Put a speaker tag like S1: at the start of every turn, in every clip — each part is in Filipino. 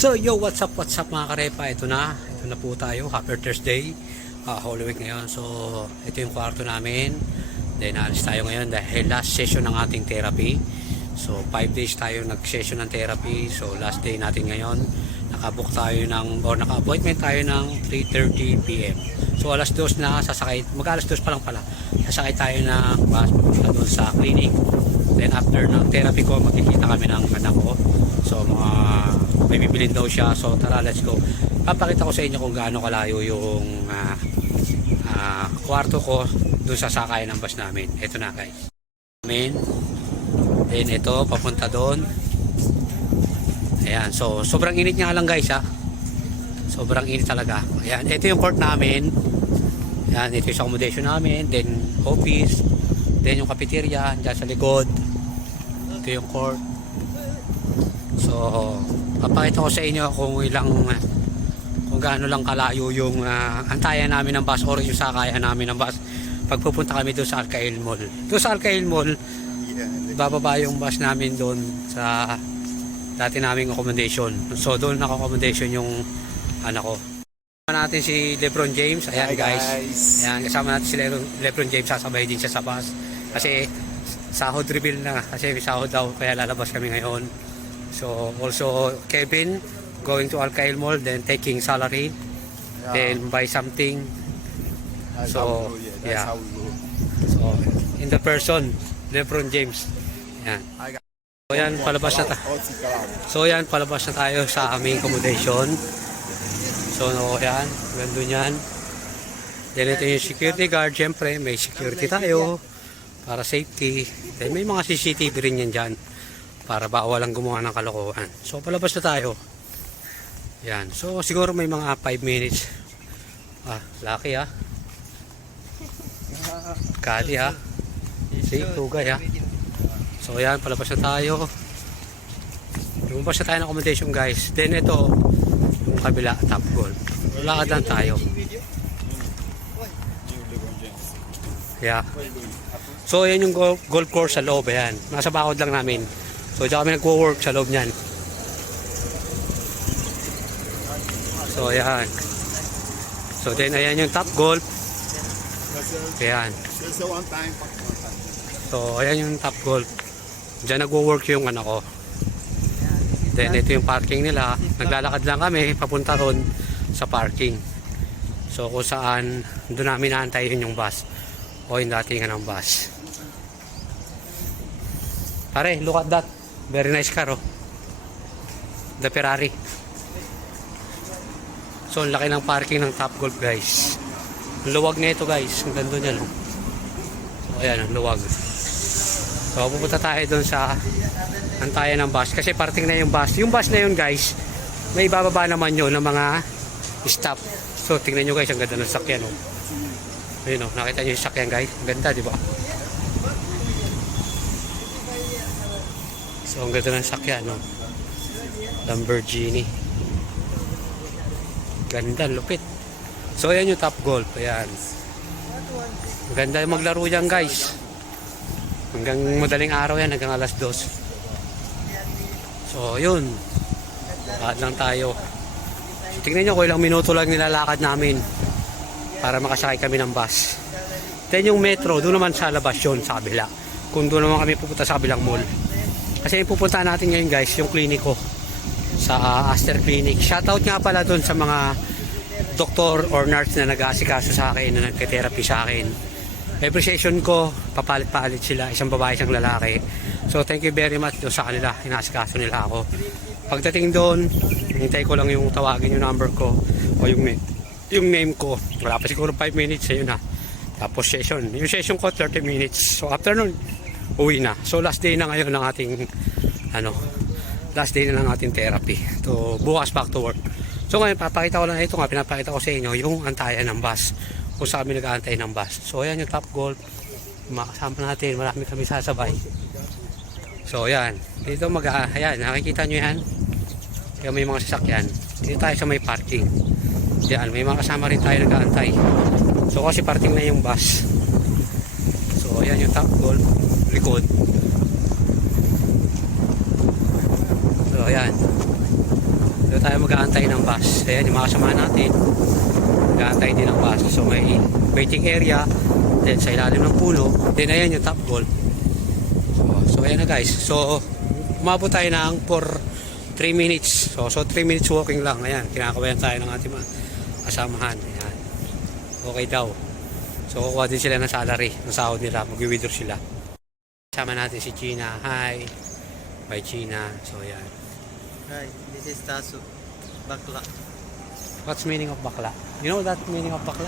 S1: So yo, what's up, what's up mga karepa? Ito na, ito na po tayo, Happy Thursday, uh, Holy Week ngayon. So ito yung kwarto namin. Then alis tayo ngayon dahil last session ng ating therapy. So 5 days tayo nag-session ng therapy. So last day natin ngayon. Nakabook tayo ng, or naka-appointment tayo ng 3.30pm. So alas 2 na sasakay, mag alas 2 pa lang pala. Sasakay tayo ng bus papunta doon sa clinic. Then after ng therapy ko, magkikita kami ng anak ko. So mga may bibilin daw siya. So tara, let's go. Papakita ko sa inyo kung gaano kalayo yung ah, ah, kwarto ko doon sa sakay ng bus namin. Ito na guys. Amen. Then ito, papunta doon. Ayan, so sobrang init nga lang guys ha. Sobrang init talaga. Ayan, ito yung court namin. Ayan, ito yung accommodation namin. Then office. Then yung cafeteria, dyan sa likod. Ito yung court. So, papakita ko sa inyo kung ilang kung gaano lang kalayo yung ah, antayan namin ng bus or yung sakayan namin ng bus pagpupunta kami doon sa Alcail Mall. Doon sa Alcail Mall, bababa yung bus namin doon sa dati naming accommodation. So doon naka-accommodation yung anak ko. Kasama natin si Lebron James. Ayan
S2: Hi,
S1: guys.
S2: guys.
S1: Ayan, kasama natin si Le- Lebron James. Sasabay din siya sa bus. Kasi sahod reveal na. Kasi may sahod daw. Kaya lalabas kami ngayon. So also Kevin going to Alcail Mall then taking salary
S2: Yeah.
S1: then buy something
S2: That's
S1: so,
S2: how we go, yeah. That's
S1: yeah.
S2: how we go.
S1: so in the person Lebron James yan so yan palabas na ta-
S2: Oti Kalao.
S1: so yan palabas na tayo sa aming accommodation so no, yan ganda yan then ito yung security guard syempre may security tayo para safety then may mga CCTV rin yan dyan para bawal ang gumawa ng kalokohan so palabas na tayo yan so siguro may mga 5 minutes ah lucky ah Kali ha. See, tugay ha. So yan, palabas na tayo. Lumabas na tayo ng accommodation guys. Then ito, yung kabila, top goal. Lakad lang tayo. Yeah. So yan yung golf, course sa loob. Ayan. Nasa bakod lang namin. So diyan kami nagwo-work sa loob niyan. So ayan. So then ayan yung top golf. Ayan. So, ayan yung top golf. Diyan nagwo-work yung anak ko. Then, ito yung parking nila. Naglalakad lang kami papunta ron sa parking. So, kung saan doon namin naantayin yung bus o yung datingan ng bus. Pare, look at that. Very nice car, oh. The Ferrari. So, ang laki ng parking ng Top Golf, guys. Luwag na ito, guys. Ang ganda niya, no? So, ayan, luwag. So, pupunta tayo doon sa antayan ng bus. Kasi parting na yung bus. Yung bus na yun, guys, may bababa naman yun ng mga stop. So, tingnan nyo, guys, ang ganda ng sakyan, oh. Ayun, oh, nakita nyo yung sakyan, guys. Ang ganda, di ba? So, ang ganda ng sakyan, no? Lamborghini. Ganda, lupit. So, ayan yung top golf. Ayan. Ang ganda maglaro dyan, guys. Hanggang madaling araw yan, hanggang alas dos. So, yun. Lakad lang tayo. So, tingnan nyo kung ilang minuto lang nilalakad namin para makasakay kami ng bus. Then yung metro, doon naman sa labas yun, sa kabila. Kung doon naman kami pupunta sa kabilang mall. Kasi yung pupunta natin ngayon guys, yung clinic ko sa Aster Clinic. Shoutout nga pala doon sa mga doktor or nurse na nag-aasikaso sa akin, na nagte-therapy sa akin. Every session ko, papalit-palit sila, isang babae, isang lalaki. So thank you very much doon sa kanila, inaasikaso nila ako. Pagdating doon, hintay ko lang yung tawagin yung number ko o yung, yung name ko. Wala pa siguro 5 minutes, ayun na. Tapos session. Yung session ko 30 minutes. So after nun, uwi na. So last day na ngayon ng ating ano, last day na ng ating therapy. To bukas back to work. So ngayon papakita ko lang ito nga pinapakita ko sa inyo yung antayan ng bus. Kung saan kami nag-aantay ng bus. So ayan yung top golf. Makasama natin, marami kami sasabay. So ayan, dito mag ayan, nakikita nyo yan. Kaya may mga sasakyan. Dito tayo sa may parking. Yan, may mga kasama rin tayo nag-aantay. So kasi parking na yung bus. So ayan yung top golf, likod. So ayan. So, tayo mag-aantay ng bus. Ayan, yung mga kasama natin. Mag-aantay din ng bus. So may waiting area. Then sa ilalim ng puno. Then ayan yung top goal. So, so ayan na guys. So umabot tayo ng for 3 minutes. So, so 3 minutes walking lang. Ayan, kinakabayan tayo ng ating mga kasamahan. Ayan. Okay daw. So kukuha din sila ng salary. Ng sahod nila. Mag-withdraw sila. Kasama natin si Gina. Hi. Bye Gina. So ayan.
S3: Hi, this is Tasu. Bakla.
S1: What's meaning of bakla? You know that meaning of bakla?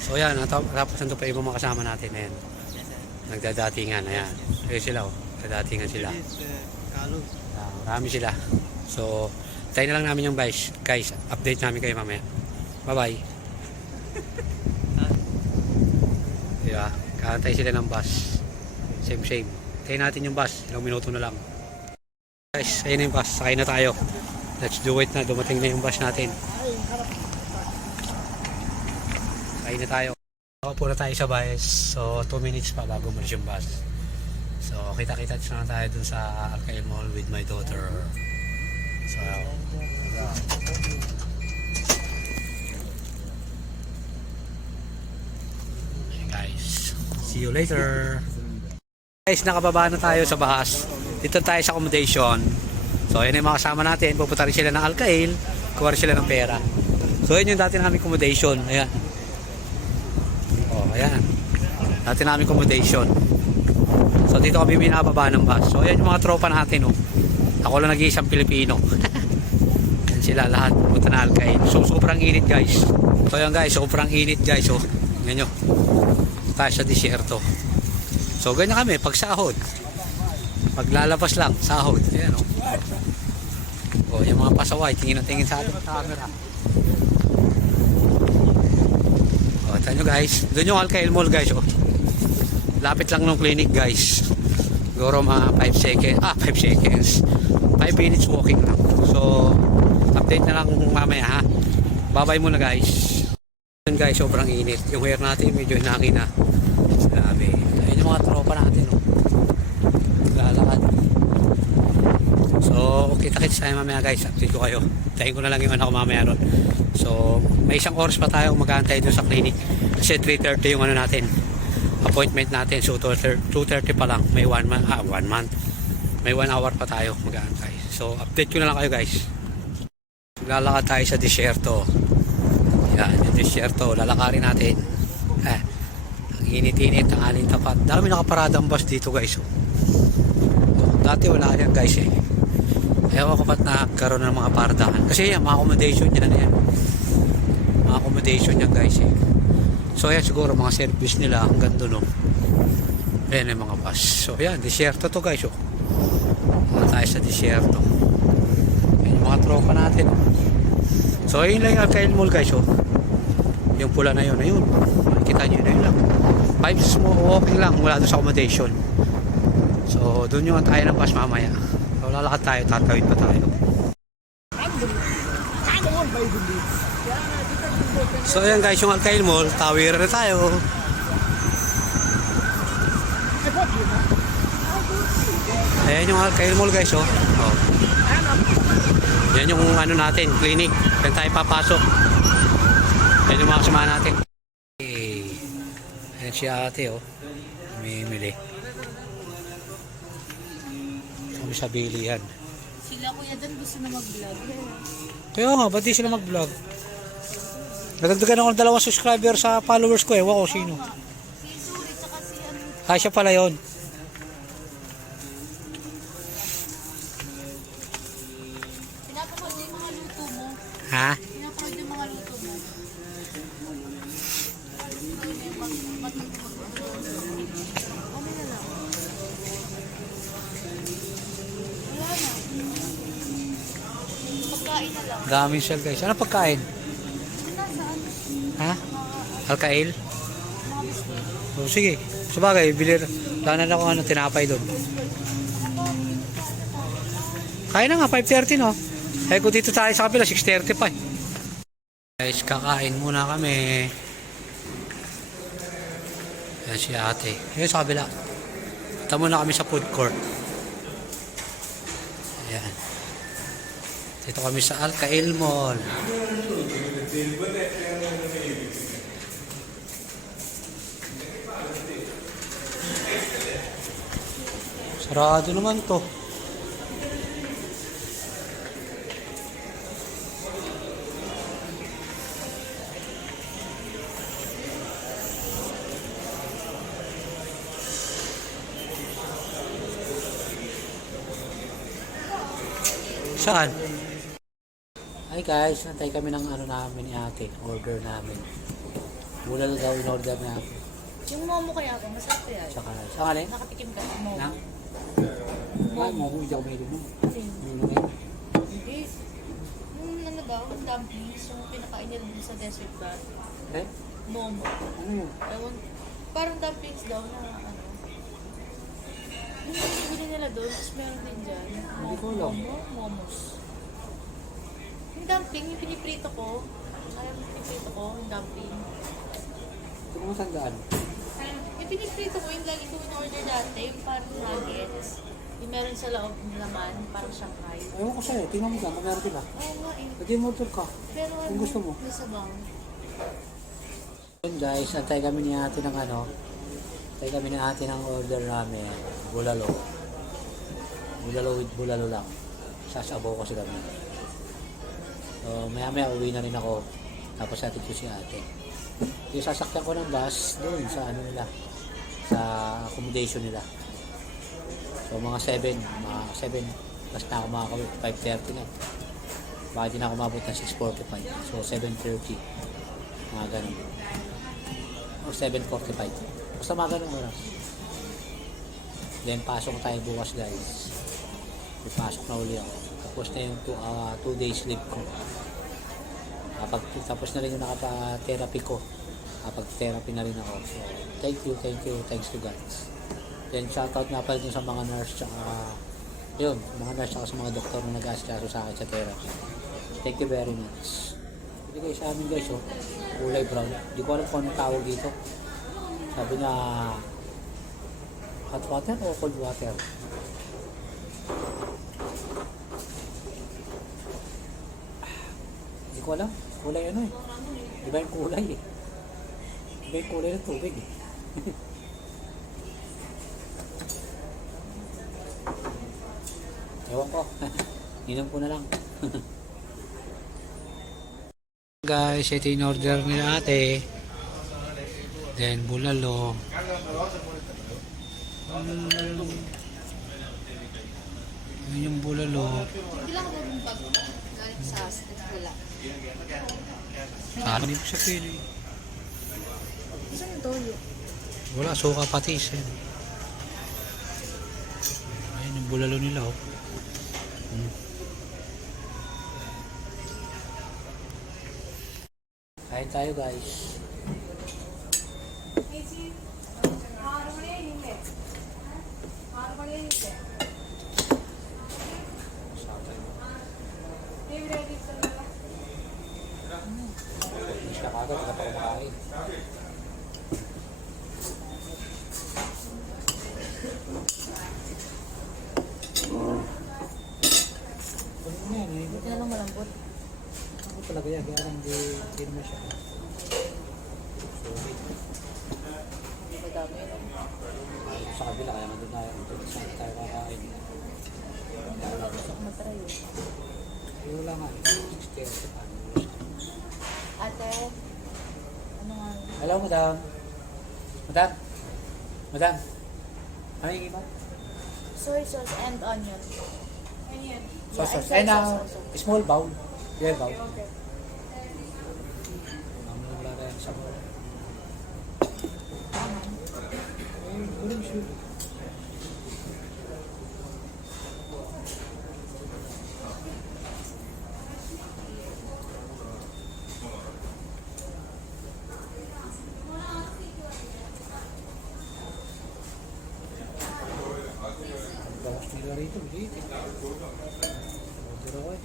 S1: So yan, tapos nandun pa ibang mga kasama natin. Ayan.
S3: Yes, sir.
S1: Nagdadatingan. Ayan. Ayun sila oh. Nagdadatingan sila.
S3: This is uh.
S1: Ah, marami sila. So, tayo na lang namin yung guys. Guys, update namin kayo mamaya. Bye-bye. diba? Kaantay sila ng bus. Same, same. Tayo natin yung bus. Ilang minuto na lang. Guys, ayun na yung bus. Sakay na tayo. Let's do it na. Dumating na yung bus natin. Sakay na tayo. Ako po na tayo sa bus. So, 2 minutes pa bago umalis yung bus. So, kita-kita na tayo dun sa Alcail Mall with my daughter. So, guys. See you later. Guys, nakababa na tayo sa bahas. Dito tayo sa accommodation. So, ayan yung mga kasama natin. Pupunta rin sila ng Alcail. Kuha rin sila ng pera. So, yun yung dati namin accommodation. Ayan. Oh, ayan. Dati namin accommodation. So dito kami binababa ng bus. So ayan yung mga tropa natin oh. Ako lang nag-iisang Pilipino. yan sila lahat punta na Alcaid. So sobrang init guys. So yan guys, sobrang init guys oh. Yan nyo. Tayo sa disyerto. So ganyan kami pag sahod. Paglalabas lang, sahod. Ayan oh. Oh, yung mga pasaway, tingin na tingin sa ating camera. Oh, ito nyo guys. Doon yung Alcail Mall guys oh. Lapit lang ng clinic guys. Siguro mga 5 seconds. Ah, 5 seconds. 5 minutes walking lang. So, update na lang mamaya ha. Bye-bye muna guys. Yun guys, sobrang init. Yung hair natin medyo hinaki na. Tropa natin. Oh. Lalakad. So, kita-kits tayo mamaya guys. Update ko kayo. Tayin ko na lang yung anak ko mamaya ron. So, may isang oras pa tayo mag-aantay doon sa clinic. Kasi 3.30 yung ano natin appointment natin so 2.30 2.30 pa lang may 1 month ah 1 month may 1 hour pa tayo mag-aantay so update ko na lang kayo guys lalakad tayo sa disyerto yan yung disyerto lalakarin natin init-init ang alin tapat dami nakaparadang bus dito guys oh. dati wala yan guys eh ewan ko ba't nagkaroon ng mga paradahan kasi yan mga accommodation yan yan mga accommodation yan guys eh So ayan siguro mga service nila hanggang doon. Oh. Ayan yung mga bus. So ayan, disyerto to guys. Oh. Wala tayo sa disyerto. Ayan yung mga tropa natin. So ayun lang yung Alcail Mall guys. Oh. Yung pula na yun. Ayun. Kita nyo na yun lang. Five small walking lang mula doon sa accommodation. So doon yung tayo ng bus mamaya. So lalakad tayo, tatawid pa tayo. So ayan guys, yung Alcail Mall, tawira na tayo. Ayan yung Alcail Mall guys, oh. oh. Yan yung ano natin, clinic. Yan tayo papasok. Yan yung mga kasama natin. Ayan si ate, oh. Mimili. Kami sa bilihan.
S4: Sila kuya doon gusto na mag-vlog.
S1: Kaya nga, ba't di sila mag-vlog? Nadagdagan ako ng dalawang subscriber sa followers ko eh. Wako sino.
S4: Si Suri tsaka si ano.
S1: Ah, siya pala yun.
S4: Pinapanood niya yung mga luto mo.
S1: Ha?
S4: Pinapanood yung mga luto mo. Wala.
S1: Daming shell guys. Ano pagkain? Ha? Alkail? O sige. Sabagay, bili Lana na kung ano, tinapay doon. Kaya na nga, 5.30 no? Eh kung dito tayo sa kapila, 6.30 pa eh. Guys, kakain muna kami. Yan si ate. Yan sa kabila. Punta muna kami sa food court. Ayan. Ito Dito kami sa Alcail Mall. Sarado naman to. Saan? Hi guys, nantay kami ng ano namin ni ate, order namin. Bulalo daw in order na.
S4: Yung momo kaya ako, masarap kaya.
S1: Tsaka, saan alin?
S4: Nakatikim ka ng momo.
S1: Na? Ay, mo, hindi ako may mo.
S4: Kasi,
S1: Ano yun?
S4: Hindi. Yung ano daw, yung dumplings, yung pinakain nila dun sa desert bath.
S1: Eh?
S4: Momo.
S1: Ano yun?
S4: Ewan, parang dumplings daw na ano. Binibili nila doon, tapos meron din dyan.
S1: Hindi ko alam.
S4: Momo, momos. Yung dumpling, yung piniprito ko, kaya yung piniprito ko, yung dumpling.
S1: Ito kung saan daan?
S4: Yung piniprito ko, yung lagi ko in-order dati, yung parang nuggets. Yung meron sa loob ng laman, parang Shanghai.
S1: Ayaw ko sa'yo, tingnan mo kung meron sila.
S4: Oo nga eh.
S1: Pwede mo ka.
S4: Pero ano,
S1: Kung gusto mo.
S4: may sabaw.
S1: Yun guys, antay kami ni ate ng ano. Antay kami ni ate ng order namin. Bulalo. Bulalo with bulalo lang. Sasabaw kasi kami. So, maya maya uwi na rin ako. Tapos natin ko si ate. Yung sasakyan ko ng bus doon sa ano nila. Sa accommodation nila. So mga 7, mga 7 plus na ako makakawin, 5.30 na. Baka di na ako mabot ng 6.45. So 7.30. Mga ganun. O 7.45. Basta mga ganun oras. Then pasok tayo bukas guys. May pasok na uli ako. Tapos na yung 2 uh, two days leave ko. Kapag tapos na rin yung nakapa-therapy ko. Kapag therapy na rin ako. So, thank you, thank you, thanks to God. Then shoutout nga pala sa mga nurse tsaka yun, mga nurse tsaka sa mga doktor na nag-asikaso sa akin sa therapy. Thank you very much. Hindi guys, sa amin guys, oh, kulay brown. Hindi ko alam kung anong tawag dito. Sabi niya, hot water o cold water? Hindi ko alam. Kulay ano eh. Iba yung kulay eh. Iba yung kulay ng tubig eh. Ewan ko. Inom ko na lang. Guys, ito yung order nila ate. Then, bulalo. Mm. Yun yung bulalo.
S4: Hindi wala.
S1: Ano yung sa pili? Wala, suka patis. Eh. Ayun yung bulalo nila oh. Mm. Kain tayo guys. Mas na kagad, wala pa kumakain. Kunin mo yan, eh.
S4: Buti na lang malambot.
S1: Ako talaga yan, kaya lang hindi naman siya.
S4: Madami yun.
S1: Ayaw sa kabila, kaya nandun tayo. Doon saan tayo kakain.
S4: Gusto ko matry yun.
S1: Pero wala nga, 60 or sa paano.
S4: Ate, ano nga?
S1: Hello, madam. Madam? Madam? Ano yung iba?
S4: Soy sauce and onion. Onion?
S1: Sauce, sauce.
S4: Yeah,
S1: And uh,
S4: sauce, sauce.
S1: small bowl. Yeah, bowl.
S4: Okay.
S1: Ang yan sa rồi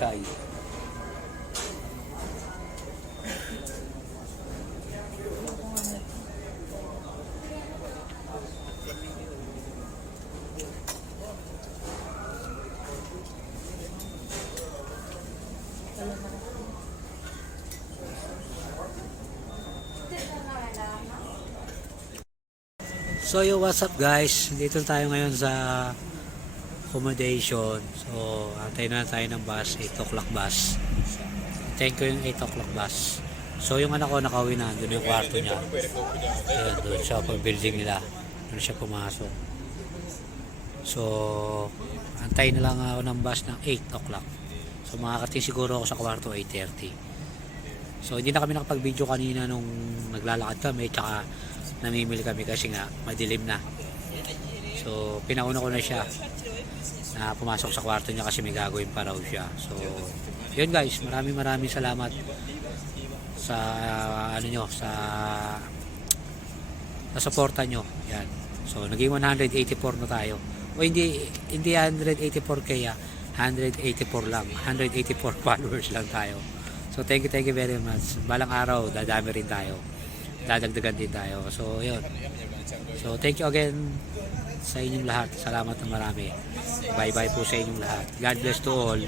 S1: chai. So yo, what's up guys? Dito tayo ngayon sa accommodation. So, antay na tayo ng bus, 8 o'clock bus. Thank you yung 8 o'clock bus. So, yung anak ko nakauwi na, doon yung kwarto niya. Ayan, doon siya pa building nila. Doon siya pumasok. So, antay na lang ako ng bus ng 8 o'clock. So, makakating siguro ako sa kwarto 8.30. So, hindi na kami nakapag-video kanina nung naglalakad kami, tsaka namimili kami kasi nga madilim na. So, pinauna ko na siya na pumasok sa kwarto niya kasi may gagawin pa raw siya. So, yun guys, maraming maraming salamat sa ano nyo, sa sa suporta nyo. Yan. So, naging 184 na tayo. O hindi, hindi 184 kaya, 184 lang. 184 followers lang tayo. So, thank you, thank you very much. Balang araw, dadami rin tayo. Dadagdagan din tayo. So, yun. So, thank you again sa inyong lahat. Salamat na marami. Bye-bye po sa inyong lahat. God bless to all.